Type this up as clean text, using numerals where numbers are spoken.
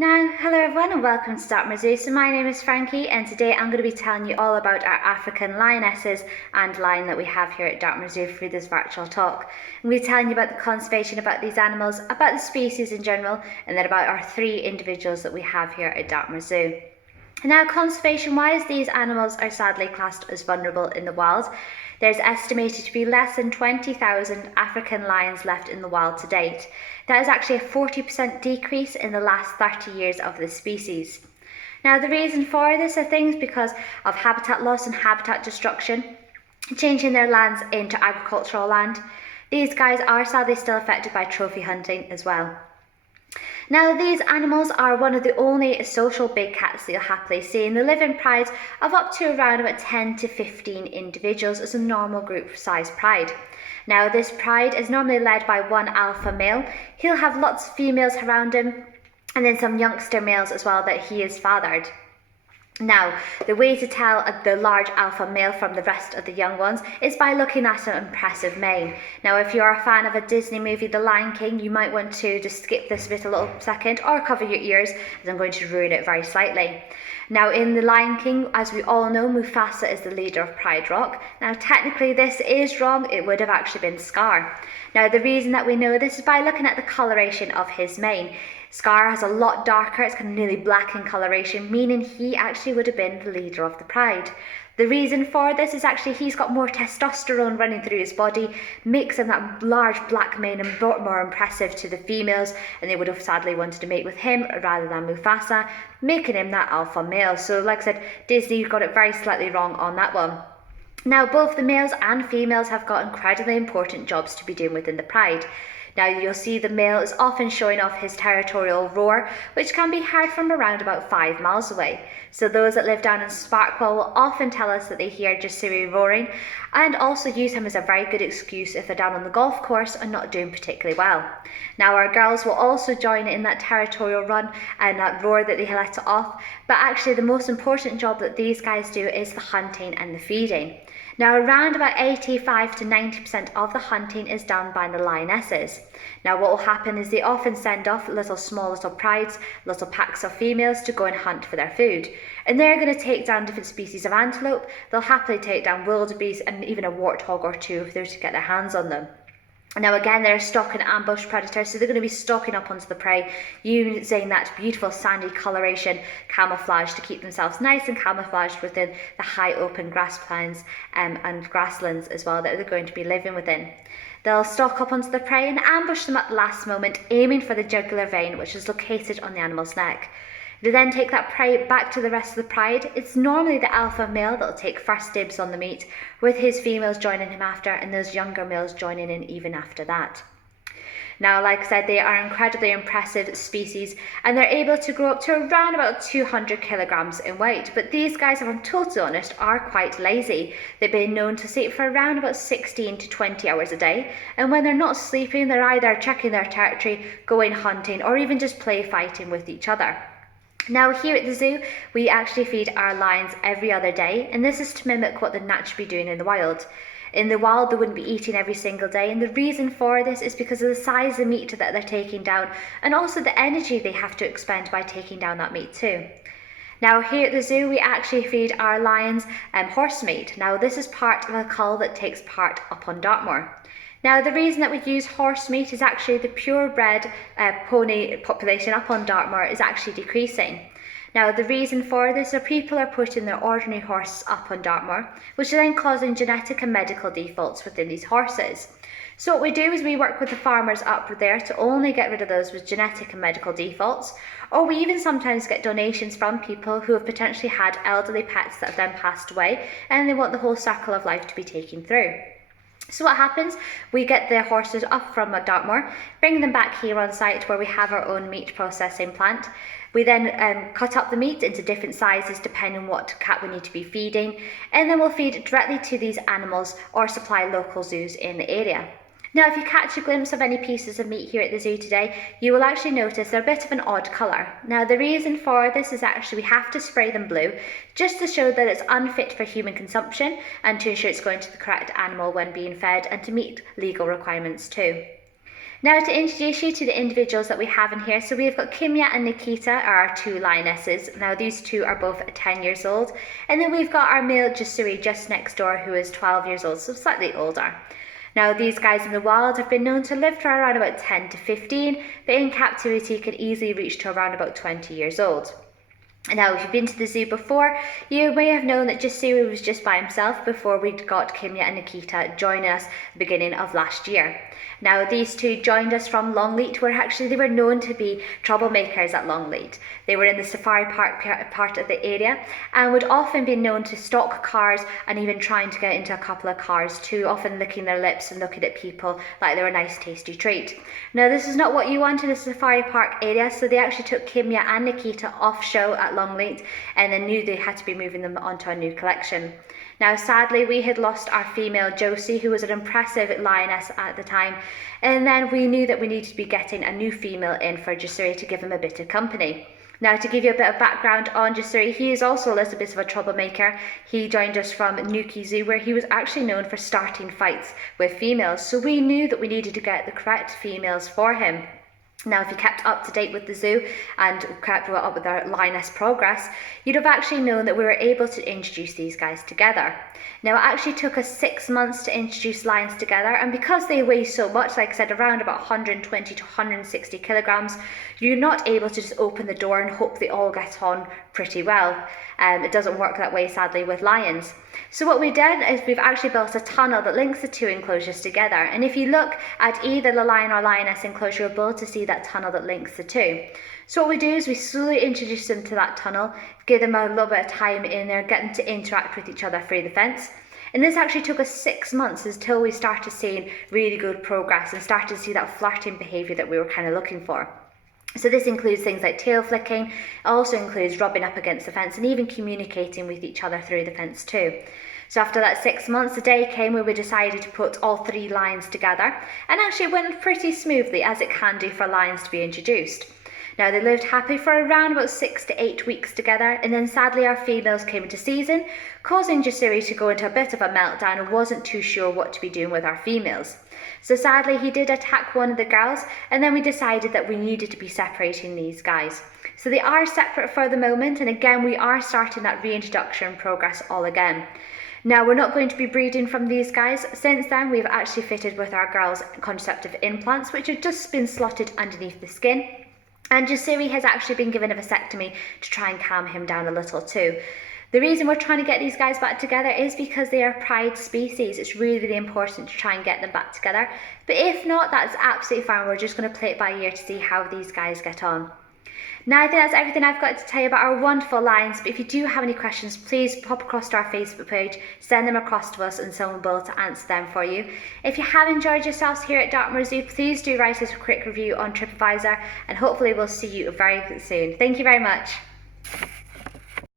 Now, hello everyone and welcome to Dartmoor Zoo. So my name is Frankie and today I'm going to be telling you all about our African lionesses and lion that we have here at Dartmoor Zoo through this virtual talk. I'm going to be telling you about the conservation, about these animals, about the species in general, and then about our 3 individuals that we have here at Dartmoor Zoo. Now, conservation-wise, these animals are sadly classed as vulnerable in the wild. There's estimated to be less than 20,000 African lions left in the wild to date. That is actually a 40% decrease in the last 30 years of this species. Now, the reason for this are things because of habitat loss and habitat destruction, changing their lands into agricultural land. These guys are sadly still affected by trophy hunting as well. Now, these animals are one of the only social big cats that you'll happily see, and they live in prides of up to around about 10 to 15 individuals as a normal group size pride. Now, this pride is normally led by one alpha male. He'll have lots of females around him, and then some youngster males as well that he has fathered. Now, the way to tell the large alpha male from the rest of the young ones is by looking at an impressive mane. Now, if you're a fan of a Disney movie, The Lion King, you might want to just skip this bit a little second or cover your ears, as I'm going to ruin it very slightly. Now, in The Lion King, as we all know, Mufasa is the leader of Pride Rock. Now, technically this is wrong. It would have actually been Scar. Now, the reason that we know this is by looking at the coloration of his mane. Scar has a lot darker, it's kind of nearly black in coloration, meaning he actually would have been the leader of the pride. The reason for this is actually he's got more testosterone running through his body, makes him that large black mane and more impressive to the females, and they would have sadly wanted to mate with him rather than Mufasa, making him that alpha male. So like I said, Disney got it very slightly wrong on that one. Now, both the males and females have got incredibly important jobs to be doing within the pride. Now, you'll see the male is often showing off his territorial roar, which can be heard from around about 5 miles away. So those that live down in Sparkwell will often tell us that they hear Jasiri roaring, and also use him as a very good excuse if they're down on the golf course and not doing particularly well. Now, our girls will also join in that territorial run and that roar that they let off, but actually the most important job that these guys do is the hunting and the feeding. Now, around about 85 to 90% of the hunting is done by the lionesses. Now, what will happen is they often send off small little prides, little packs of females to go and hunt for their food. And they're going to take down different species of antelope. They'll happily take down wildebeest and even a warthog or 2 if they're to get their hands on them. Now, again, they're a stalk and ambush predator, so they're going to be stalking up onto the prey, using that beautiful sandy coloration camouflage to keep themselves nice and camouflaged within the high open grasslands and grasslands as well that they're going to be living within. They'll stalk up onto the prey and ambush them at the last moment, aiming for the jugular vein, which is located on the animal's neck. They then take that prey back to the rest of the pride. It's normally the alpha male that'll take first dibs on the meat, with his females joining him after, and those younger males joining in even after that. Now, like I said, they are incredibly impressive species, and they're able to grow up to around about 200 kilograms in weight. But these guys, if I'm totally honest, are quite lazy. They've been known to sleep for around about 16 to 20 hours a day, and when they're not sleeping, they're either checking their territory, going hunting, or even just play fighting with each other. Now, here at the zoo, we actually feed our lions every other day, and this is to mimic what they'd naturally be doing in the wild. In the wild, they wouldn't be eating every single day, and the reason for this is because of the size of meat that they're taking down, and also the energy they have to expend by taking down that meat too. Now, here at the zoo, we actually feed our lions horse meat. Now, this is part of a cull that takes part up on Dartmoor. Now, the reason that we use horse meat is actually the purebred pony population up on Dartmoor is actually decreasing. Now, the reason for this are people are putting their ordinary horses up on Dartmoor, which is then causing genetic and medical defaults within these horses. So what we do is we work with the farmers up there to only get rid of those with genetic and medical defaults, or we even sometimes get donations from people who have potentially had elderly pets that have then passed away, and they want the whole circle of life to be taken through. So what happens, we get the horses up from Dartmoor, bring them back here on site where we have our own meat processing plant. We then cut up the meat into different sizes depending on what cat we need to be feeding, and then we'll feed directly to these animals or supply local zoos in the area. Now, if you catch a glimpse of any pieces of meat here at the zoo today, you will actually notice they're a bit of an odd colour. Now, the reason for this is actually we have to spray them blue just to show that it's unfit for human consumption and to ensure it's going to the correct animal when being fed and to meet legal requirements too. Now to introduce you to the individuals that we have in here, so we've got Kimia and Nikita are our two lionesses. Now these two are both 10 years old, and then we've got our male Jasuri just next door who is 12 years old, so slightly older. Now these guys in the wild have been known to live for around about 10 to 15, but in captivity can easily reach to around about 20 years old. Now, if you've been to the zoo before, you may have known that Jasuri was just by himself before we got Kimia and Nikita joining us at the beginning of last year. Now, these two joined us from Longleat, where actually they were known to be troublemakers at Longleat. They were in the safari park part of the area and would often be known to stalk cars and even trying to get into a couple of cars too, often licking their lips and looking at people like they were a nice tasty treat. Now, this is not what you want in a safari park area, so they actually took Kimia and Nikita off show at Longleat and then knew they had to be moving them onto a new collection. Now, sadly, we had lost our female Josie, who was an impressive lioness at the time, and then we knew that we needed to be getting a new female in for Jasuri to give him a bit of company. Now, to give you a bit of background on Jasuri, he is also a little bit of a troublemaker. He joined us from Nuki Zoo, where he was actually known for starting fights with females, so we knew that we needed to get the correct females for him. Now, if you kept up to date with the zoo and kept up with our lioness progress, you'd have actually known that we were able to introduce these guys together. Now, it actually took us 6 months to introduce lions together, and because they weigh so much, like I said, around about 120 to 160 kilograms, you're not able to just open the door and hope they all get on pretty well. It doesn't work that way, sadly, with lions. So what we did is we've actually built a tunnel that links the two enclosures together. And if you look at either the lion or lioness enclosure, you'll be able to see that tunnel that links the two. So what we do is we slowly introduce them to that tunnel, give them a little bit of time in there, get them to interact with each other through the fence. And this actually took us 6 months until we started seeing really good progress and started to see that flirting behaviour that we were kind of looking for. So this includes things like tail flicking, it also includes rubbing up against the fence and even communicating with each other through the fence too. So after that 6 months, the day came where we decided to put all 3 lions together, and actually it went pretty smoothly, as it can do for lions to be introduced. Now, they lived happy for around about 6 to 8 weeks together, and then sadly our females came into season, causing Jasuri to go into a bit of a meltdown and wasn't too sure what to be doing with our females. So sadly he did attack one of the girls, and then we decided that we needed to be separating these guys. So they are separate for the moment, and again we are starting that reintroduction progress all again. Now, we're not going to be breeding from these guys. Since then, we've actually fitted with our girls contraceptive implants, which have just been slotted underneath the skin. And Jasuri has actually been given a vasectomy to try and calm him down a little too. The reason we're trying to get these guys back together is because they are pride species. It's really, really important to try and get them back together. But if not, that's absolutely fine. We're just going to play it by ear to see how these guys get on. Now, I think that's everything I've got to tell you about our wonderful lions, but if you do have any questions, please pop across to our Facebook page, send them across to us, and someone will be able to answer them for you. If you have enjoyed yourselves here at Dartmoor Zoo, please do write us a quick review on TripAdvisor, and hopefully we'll see you very soon. Thank you very much.